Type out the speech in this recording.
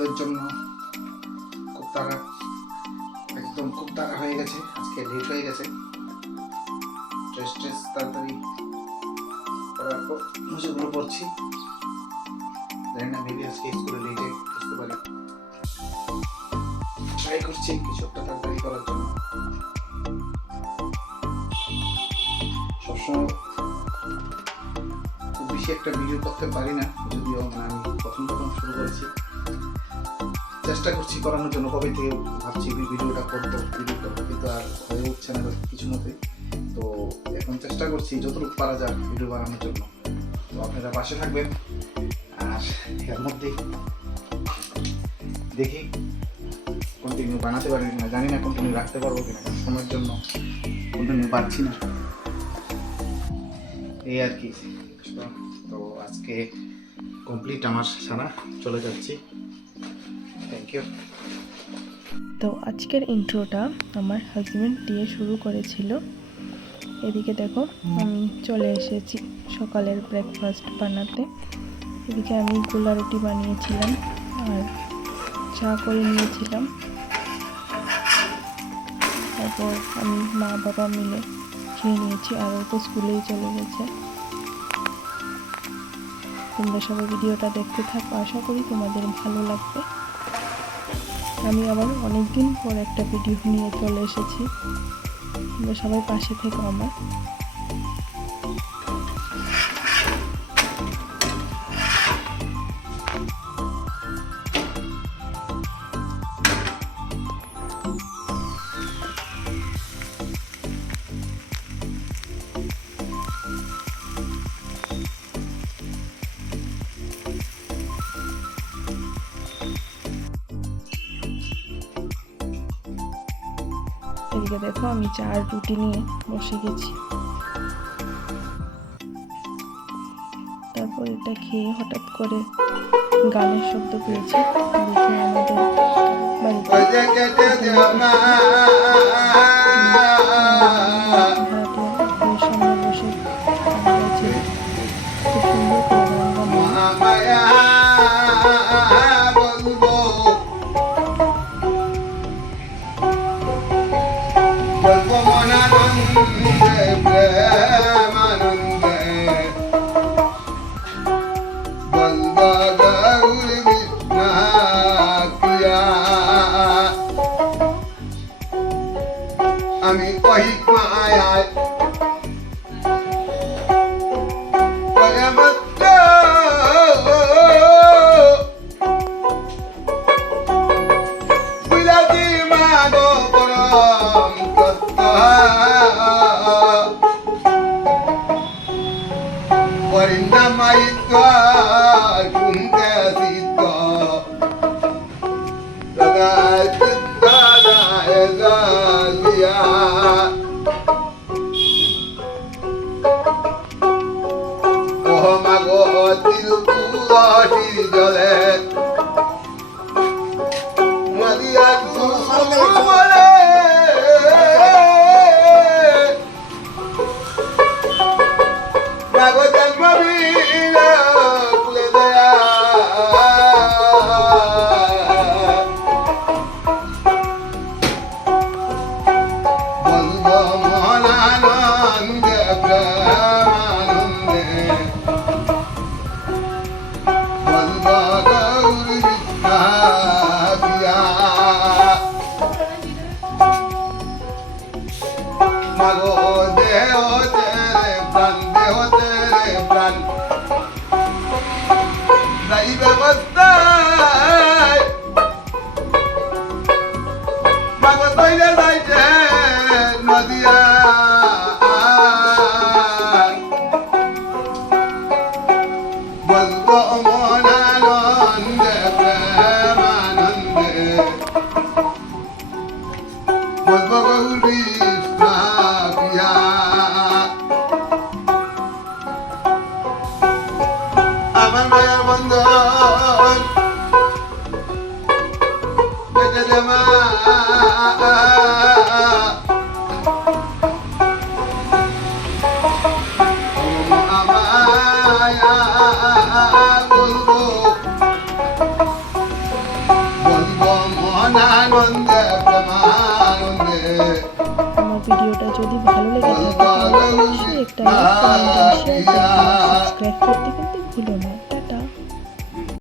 স্কুলের জন্য খুব তাড়া, একদম খুব তাড়া হয়ে গেছে। আজকে লেট হয়ে গেছে। ড্রেস তাড়াতাড়ি করার পর মুছেগুলো পড়ছি। জানি না, মেবি আজকে স্কুলে লেটে বুঝতে পারি। ট্রাই করছি কিছু একটা তাড়াতাড়ি করার জন্য। সবসময় খুব বেশি একটা ভিডিও করতে পারি না, যদিও আমি প্রথম শুরু করেছি। চেষ্টা করছি করানোর জন্য, কবে থেকে ভাবছি ভিডিওটা করবো কিন্তু আর হয়ে উঠছে না কিছু মতে। তো এখন চেষ্টা করছি যতটুকু পারা যায় ভিডিও বানানোর জন্য। তো আপনারা পাশে থাকবেন। আর এর মধ্যে দেখি কন্টিনিউ বানাতে পারি না, জানি না কন্টিনিউ রাখতে পারবো কিনা, কারণ সময়ের জন্য কন্টিনিউ পারছি না, এই আর কি। তো আজকে কমপ্লিট আমার সারা, চলে যাচ্ছি। Thank you. তো আজকের ইন্ট্রোটা আমার হাজব্যান্ড দিয়ে শুরু করেছিল। এদিকে দেখো আমি চলে এসেছি সকালের ব্রেকফাস্ট বানাতে। এদিকে আমি গোলা রুটি বানিয়েছিলাম আর চা করে নিয়েছিলাম। তারপর আমি মা বাবা মিলে খেয়ে নিয়েছি, আর ও তো স্কুলেই চলে গেছে। তোমরা সবাই ভিডিওটা দেখতে থাকো, আশা করি তোমাদের ভালো লাগবে। আমি আবার অনেকদিন পর একটা ভিডিও নিয়ে চলে এসেছি। তোমরা সবাই পাশে থেকো আমার। এদিকে দেখো আমি চা আর রুটি নিয়ে বসে গেছি। তারপর এটা খেয়ে হঠাৎ করে গানের শব্দ পেয়েছি। দেখি আমাদের বাড়িতে ভাড়াটিয়ার সামনে বসে গান গাইছে। খুব সুন্দর করে গান গান। আমি অহিক মায়ায় বিলাতি মাগো পরম তত্ত্ব পরিণামায়িত্ব কুন্তে সিদ্ধ জলে নদিয়া বলে মাগো জন্মবীর কুলে দয়া বলবো মহানন্দে প্রেমানন্দে মাগো দেহ তেরে প্রাণ নাই ব্যবস্থায় মাগো তৈরে যাইছে নদিয়া বলবো মনানন্দে প্রেমানন্দে বলবো গৌরী আমার মায়ের বন্ধন বেঁচে দে মা আমায় বলবো মনানন্দে প্রেমানন্দে আমার ভিডিওটা যদি ভালো লেগে থাকে তাহলে অবশ্যই একটা লাইক কমেন্ট শেয়ার করতে সাবস্ক্রাইব করতে কিন্তু ভুলো না।